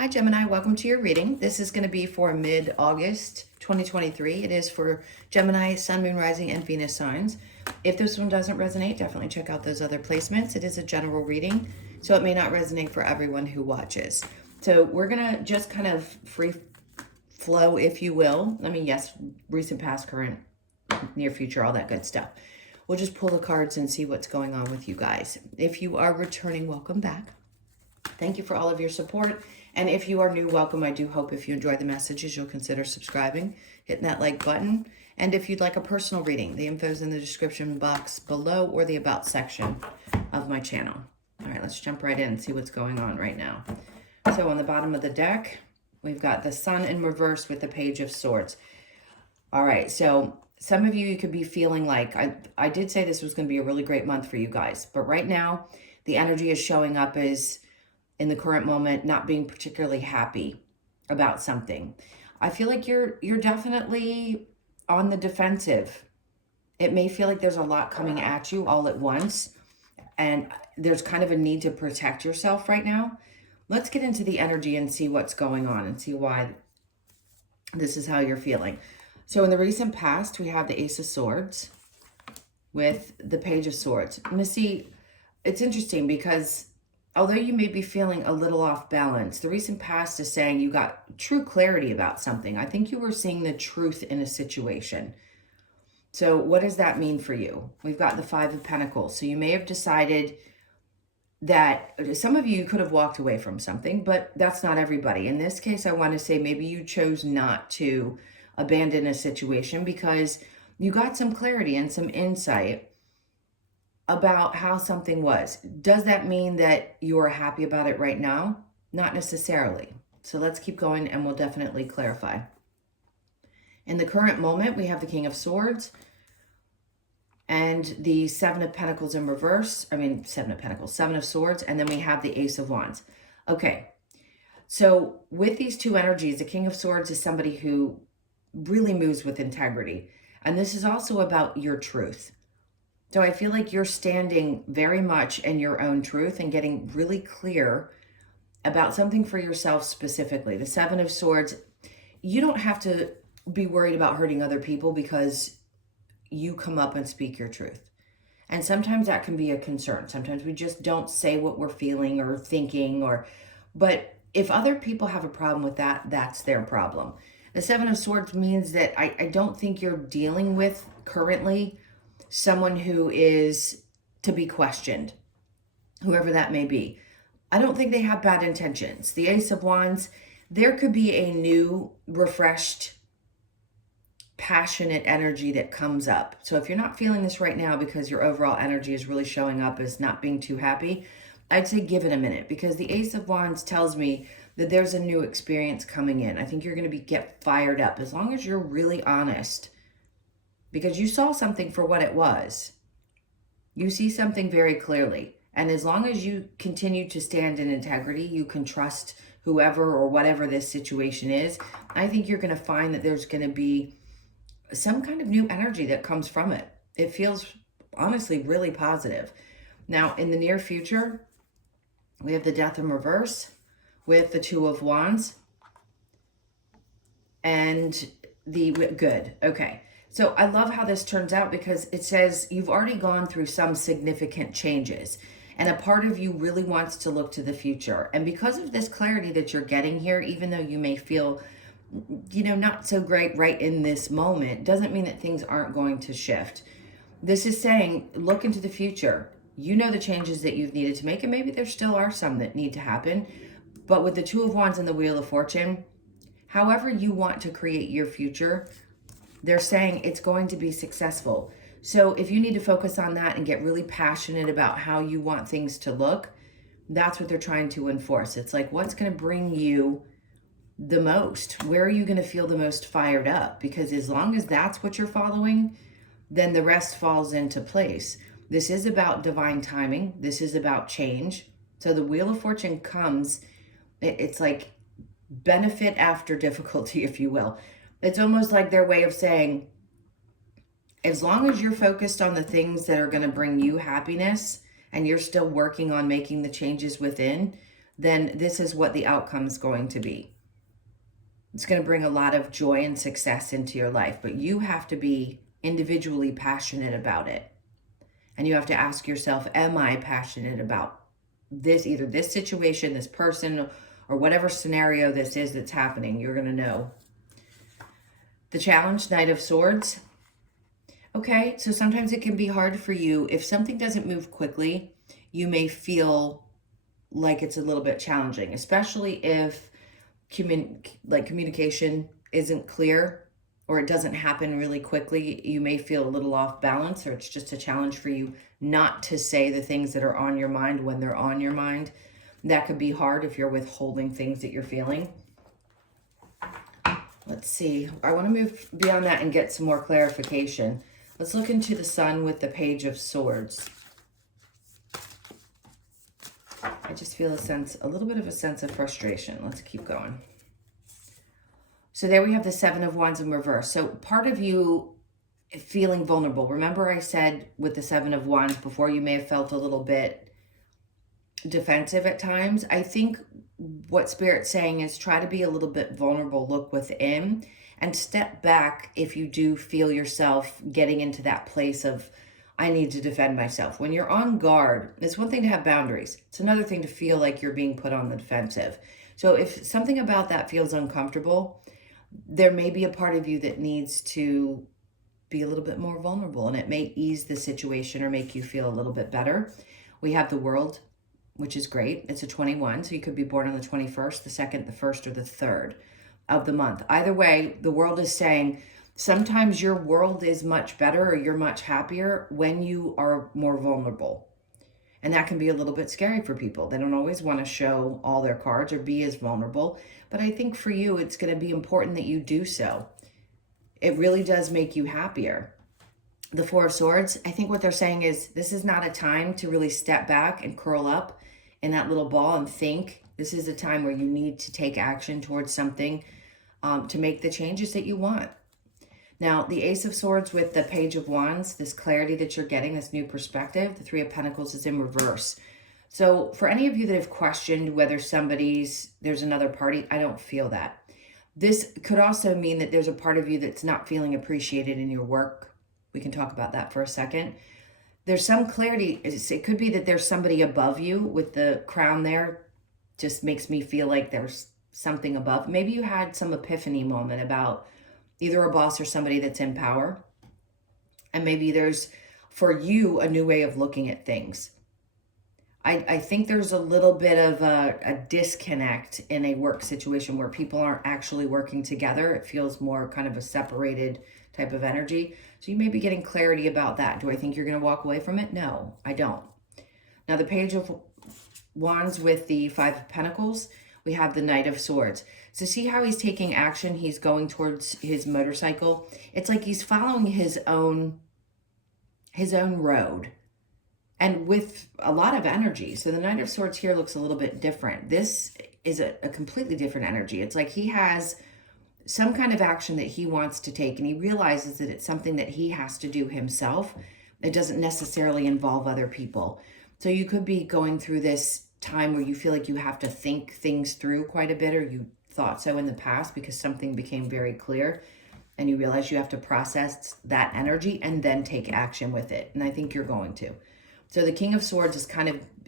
Hi Gemini, welcome to your reading. This is going to be for mid-August 2023. It is for Gemini, Sun, Moon, Rising, and Venus signs. If this one doesn't resonate, definitely check out those other placements. It is a general reading, so it may not resonate for everyone who watches. So we're going to just kind of free flow, if you will. I mean, yes, recent, past, current, near future, all that good stuff. We'll just pull the cards and see what's going on with you guys. If you are returning, welcome back. Thank you for all of your support. And if you are new, welcome. I do hope if you enjoy the messages, you'll consider subscribing, hitting that like button. And if you'd like a personal reading, the info is in the description box below or the about section of my channel. All right, let's jump right in and see what's going on right now. So on the bottom of the deck, we've got the Sun in reverse with the Page of Swords. All right, so some of you could be feeling like, I did say this was going to be a really great month for you guys. But right now, the energy is showing up as, in the current moment, not being particularly happy about something. I feel like you're definitely on the defensive. It may feel like there's a lot coming at you all at once, and there's kind of a need to protect yourself right now. Let's get into the energy and see what's going on and see why this is how you're feeling. So in the recent past, we have the Ace of Swords with the Page of Swords. Missy, it's interesting because although you may be feeling a little off balance, the recent past is saying you got true clarity about something. I think you were seeing the truth in a situation. So what does that mean for you? We've got the Five of Pentacles. So you may have decided that some of you could have walked away from something, but that's not everybody. In this case, I want to say maybe you chose not to abandon a situation because you got some clarity and some insight about how something was. Does that mean that you are happy about it right now? Not necessarily. So let's keep going and we'll definitely clarify. In the current moment, we have the King of Swords and the Seven of Pentacles in reverse. Seven of Swords, and then we have the Ace of Wands. Okay, so with these two energies, the King of Swords is somebody who really moves with integrity. And this is also about your truth. So I feel like you're standing very much in your own truth and getting really clear about something for yourself specifically. The Seven of Swords, you don't have to be worried about hurting other people because you come up and speak your truth. And sometimes that can be a concern. Sometimes we just don't say what we're feeling or thinking, but if other people have a problem with that, that's their problem. The Seven of Swords means that I don't think you're dealing with currently someone who is to be questioned, whoever that may be. I don't think they have bad intentions. The Ace of Wands, there could be a new, refreshed, passionate energy that comes up. So if you're not feeling this right now because your overall energy is really showing up as not being too happy, I'd say give it a minute, because the Ace of Wands tells me that there's a new experience coming in. I think you're going to get fired up as long as you're really honest, because you saw something for what it was. You see something very clearly. And as long as you continue to stand in integrity, you can trust whoever or whatever this situation is. I think you're going to find that there's going to be some kind of new energy that comes from it. It feels honestly really positive. Now, in the near future, we have the Death in reverse with the Two of Wands and the Good. Okay. So I love how this turns out because it says you've already gone through some significant changes and a part of you really wants to look to the future. And because of this clarity that you're getting here, even though you may feel, not so great right in this moment, doesn't mean that things aren't going to shift. This is saying, look into the future. You know the changes that you've needed to make, and maybe there still are some that need to happen. But with the Two of Wands and the Wheel of Fortune, however you want to create your future, they're saying it's going to be successful. So if you need to focus on that and get really passionate about how you want things to look, that's what they're trying to enforce. It's like, what's going to bring you the most? Where are you going to feel the most fired up? Because as long as that's what you're following, then the rest falls into place. This is about divine timing. This is about change. So the Wheel of Fortune comes, it's like benefit after difficulty, if you will. It's almost like their way of saying, as long as you're focused on the things that are going to bring you happiness and you're still working on making the changes within, then this is what the outcome is going to be. It's going to bring a lot of joy and success into your life, but you have to be individually passionate about it. And you have to ask yourself, am I passionate about this, either this situation, this person, or whatever scenario this is that's happening? You're going to know. The challenge, Knight of Swords. Okay, so sometimes it can be hard for you. If something doesn't move quickly, you may feel like it's a little bit challenging, especially if communication isn't clear or it doesn't happen really quickly. You may feel a little off balance, or it's just a challenge for you not to say the things that are on your mind when they're on your mind. That could be hard if you're withholding things that you're feeling. Let's see. I want to move beyond that and get some more clarification. Let's look into the Sun with the Page of Swords. I just feel a little bit of a sense of frustration. Let's keep going. So there we have the Seven of Wands in reverse. So part of you feeling vulnerable. Remember I said with the Seven of Wands before, you may have felt a little bit defensive at times. I think what Spirit's saying is try to be a little bit vulnerable, look within, and step back if you do feel yourself getting into that place of, I need to defend myself. When you're on guard, it's one thing to have boundaries. It's another thing to feel like you're being put on the defensive. So if something about that feels uncomfortable, there may be a part of you that needs to be a little bit more vulnerable, and it may ease the situation or make you feel a little bit better. We have the World, which is great. It's a 21, so you could be born on the 21st, the 2nd, the 1st, or the 3rd of the month. Either way, the World is saying, sometimes your world is much better or you're much happier when you are more vulnerable. And that can be a little bit scary for people. They don't always want to show all their cards or be as vulnerable. But I think for you, it's going to be important that you do so. It really does make you happier. The Four of Swords, I think what they're saying is this is not a time to really step back and curl up in that little ball and think. This is a time where you need to take action towards something to make the changes that you want. Now, the Ace of Swords with the Page of Wands, this clarity that you're getting, this new perspective, the Three of Pentacles is in reverse. So for any of you that have questioned whether there's another party, I don't feel that. This could also mean that there's a part of you that's not feeling appreciated in your work. We can talk about that for a second. There's some clarity. It could be that there's somebody above you with the crown there. Just makes me feel like there's something above. Maybe you had some epiphany moment about either a boss or somebody that's in power. And maybe there's, for you, a new way of looking at things. I think there's a little bit of a disconnect in a work situation where people aren't actually working together. It feels more kind of a separated type of energy. So you may be getting clarity about that. Do I think you're going to walk away from it? No, I don't. Now, the Page of Wands with the Five of Pentacles, we have the Knight of Swords. So see how he's taking action? He's going towards his motorcycle. It's like he's following his own road, and with a lot of energy. So the Knight of Swords here looks a little bit different. This is a completely different energy. It's like he has some kind of action that he wants to take, and he realizes that it's something that he has to do himself. It doesn't necessarily involve other people. So you could be going through this time where you feel like you have to think things through quite a bit, or you thought so in the past because something became very clear, and you realize you have to process that energy and then take action with it. And I think you're going to. So the King of Swords is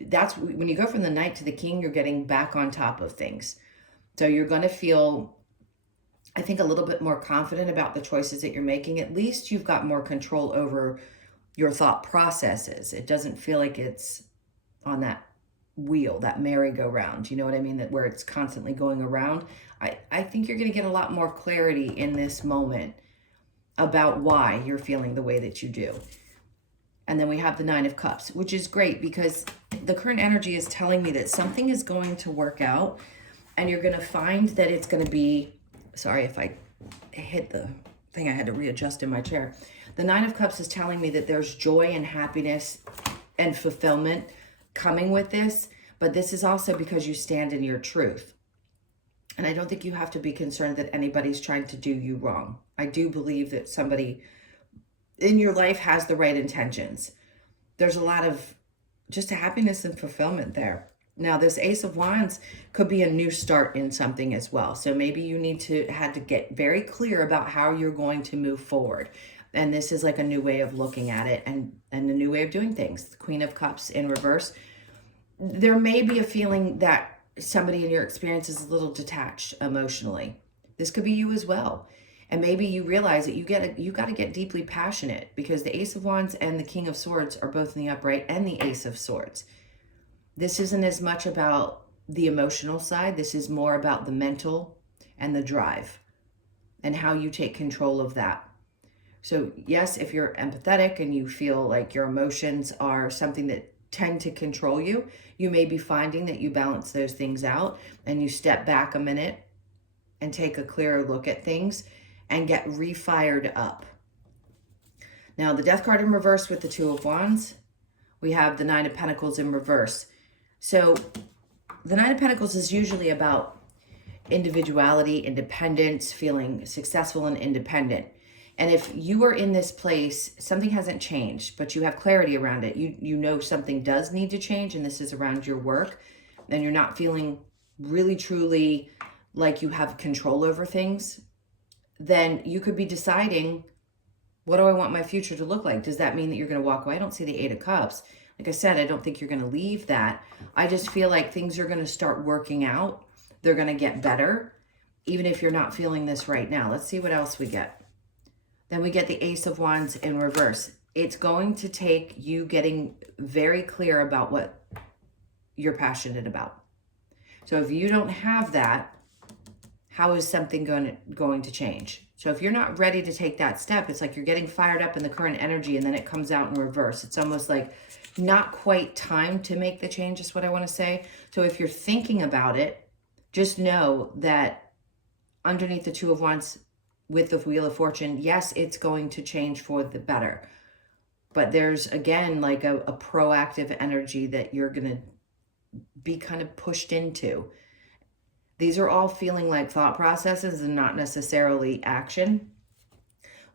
that's when you go from the Knight to the King, you're getting back on top of things. So you're going to feel, I think, a little bit more confident about the choices that you're making. At least you've got more control over your thought processes. It doesn't feel like it's on that wheel, that merry-go-round. You know what I mean? That where it's constantly going around. I think you're going to get a lot more clarity in this moment about why you're feeling the way that you do. And then we have the Nine of Cups, which is great because the current energy is telling me that something is going to work out, and you're going to find that it's going to be, sorry if I hit the thing, I had to readjust in my chair. The Nine of Cups is telling me that there's joy and happiness and fulfillment coming with this, but this is also because you stand in your truth. And I don't think you have to be concerned that anybody's trying to do you wrong. I do believe that somebody in your life has the right intentions. There's a lot of just happiness and fulfillment there. Now, this Ace of Wands could be a new start in something as well. So maybe you had to get very clear about how you're going to move forward. And this is like a new way of looking at it and a new way of doing things. The Queen of Cups in reverse. There may be a feeling that somebody in your experience is a little detached emotionally. This could be you as well. And maybe you realize that you got to get deeply passionate, because the Ace of Wands and the King of Swords are both in the upright, and the Ace of Swords. This isn't as much about the emotional side. This is more about the mental and the drive and how you take control of that. So yes, if you're empathetic and you feel like your emotions are something that tend to control you, you may be finding that you balance those things out and you step back a minute and take a clearer look at things and get refired up. Now, the Death card in reverse with the Two of Wands, we have the Nine of Pentacles in reverse. So the Nine of Pentacles is usually about individuality, independence, feeling successful and independent. And if you are in this place, something hasn't changed, but you have clarity around it. You know something does need to change, and this is around your work, and you're not feeling really, truly like you have control over things, then you could be deciding, what do I want my future to look like? Does that mean that you're going to walk away? I don't see the Eight of Cups. Like I said, I don't think you're going to leave that. I just feel like things are going to start working out. They're going to get better, even if you're not feeling this right now. Let's see what else we get. Then we get the Ace of Wands in reverse. It's going to take you getting very clear about what you're passionate about. So if you don't have that, how is something going to change? So if you're not ready to take that step, it's like you're getting fired up in the current energy and then it comes out in reverse. It's almost like not quite time to make the change is what I want to say. So if you're thinking about it, just know that underneath the Two of Wands with the Wheel of Fortune, yes, it's going to change for the better. But there's, again, like a proactive energy that you're going to be kind of pushed into. These are all feeling like thought processes and not necessarily action.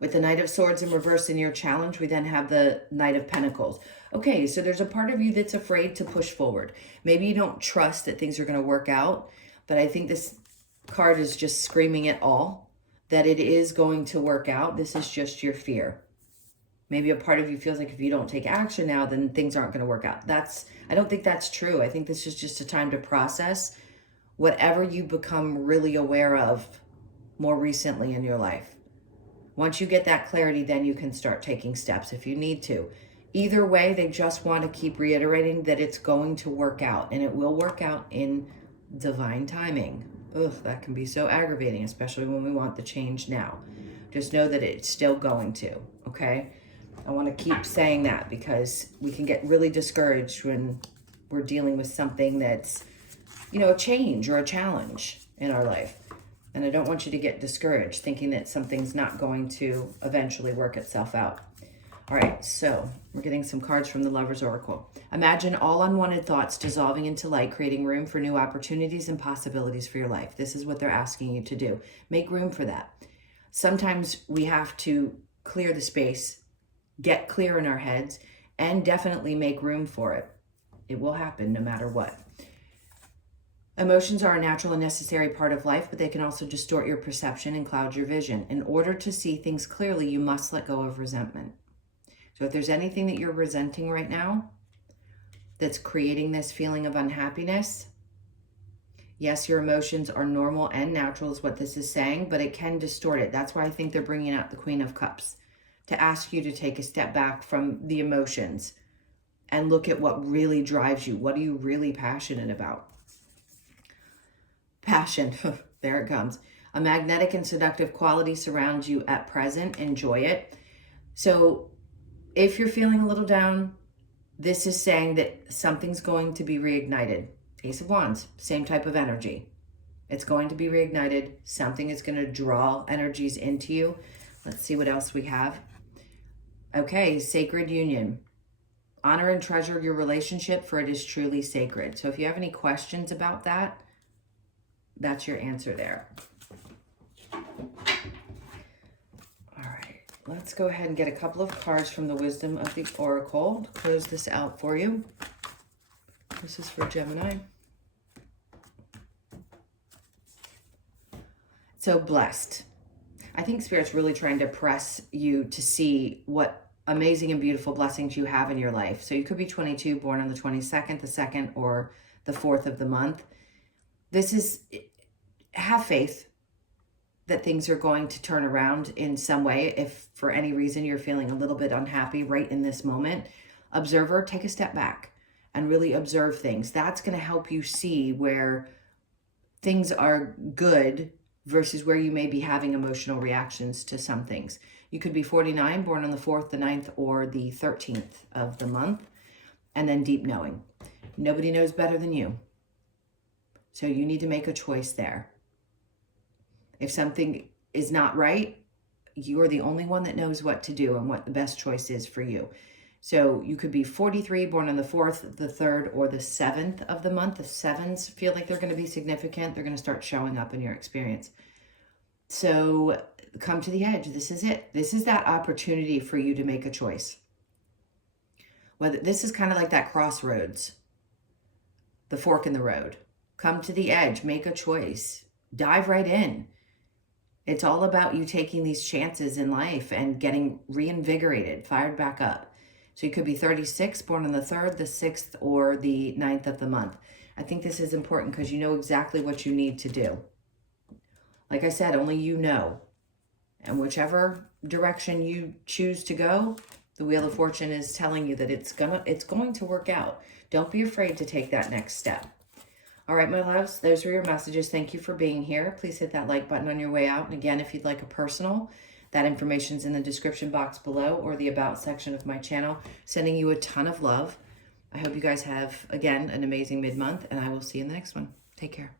With the Knight of Swords in reverse in your challenge, we then have the Knight of Pentacles. Okay, so there's a part of you that's afraid to push forward. Maybe you don't trust that things are going to work out, but I think this card is just screaming it all, that it is going to work out. This is just your fear. Maybe a part of you feels like if you don't take action now, then things aren't going to work out. I don't think that's true. I think this is just a time to process whatever you become really aware of more recently in your life. Once you get that clarity, then you can start taking steps if you need to. Either way, they just want to keep reiterating that it's going to work out, and it will work out in divine timing. Ugh, that can be so aggravating, especially when we want the change now. Just know that it's still going to, okay? I want to keep saying that because we can get really discouraged when we're dealing with something that's, a change or a challenge in our life. And I don't want you to get discouraged thinking that something's not going to eventually work itself out. All right, so we're getting some cards from the Lover's Oracle. Imagine all unwanted thoughts dissolving into light, creating room for new opportunities and possibilities for your life. This is what they're asking you to do. Make room for that. Sometimes we have to clear the space, get clear in our heads, and definitely make room for it. It will happen no matter what. Emotions are a natural and necessary part of life, but they can also distort your perception and cloud your vision. In order to see things clearly, you must let go of resentment. So if there's anything that you're resenting right now that's creating this feeling of unhappiness, yes, your emotions are normal and natural is what this is saying, but it can distort it. That's why I think they're bringing out the Queen of Cups, to ask you to take a step back from the emotions and look at what really drives you. What are you really passionate about? Passion, there it comes. A magnetic and seductive quality surrounds you at present. Enjoy it. So if you're feeling a little down, this is saying that something's going to be reignited. Ace of Wands, same type of energy. It's going to be reignited. Something is going to draw energies into you. Let's see what else we have. Okay, sacred union. Honor and treasure your relationship, for it is truly sacred. So if you have any questions about that, that's your answer there. All right, let's go ahead and get a couple of cards from the Wisdom of the Oracle to close this out for you. This is for Gemini. So blessed. I think Spirit's really trying to press you to see what amazing and beautiful blessings you have in your life. So you could be 22, born on the 22nd, the 2nd, or the 4th of the month. This is, have faith that things are going to turn around in some way. If for any reason you're feeling a little bit unhappy right in this moment, observer, take a step back and really observe things. That's going to help you see where things are good versus where you may be having emotional reactions to some things. You could be 49, born on the 4th, the 9th, or the 13th of the month. And then deep knowing. Nobody knows better than you. So you need to make a choice there. If something is not right, you are the only one that knows what to do and what the best choice is for you. So you could be 43, born on the 4th, the 3rd, or the 7th of the month. The 7s feel like they're going to be significant. They're going to start showing up in your experience. So come to the edge. This is it. This is that opportunity for you to make a choice. Whether this is kind of like that crossroads, the fork in the road. Come to the edge. Make a choice. Dive right in. It's all about you taking these chances in life and getting reinvigorated, fired back up. So you could be 36, born on the 3rd, the 6th, or the 9th of the month. I think this is important because you know exactly what you need to do. Like I said, only you know. And whichever direction you choose to go, the Wheel of Fortune is telling you that it's going to work out. Don't be afraid to take that next step. All right, my loves, those are your messages. Thank you for being here. Please hit that like button on your way out. And again, if you'd like a personal, that information's in the description box below or the About section of my channel. Sending you a ton of love. I hope you guys have, again, an amazing mid-month, and I will see you in the next one. Take care.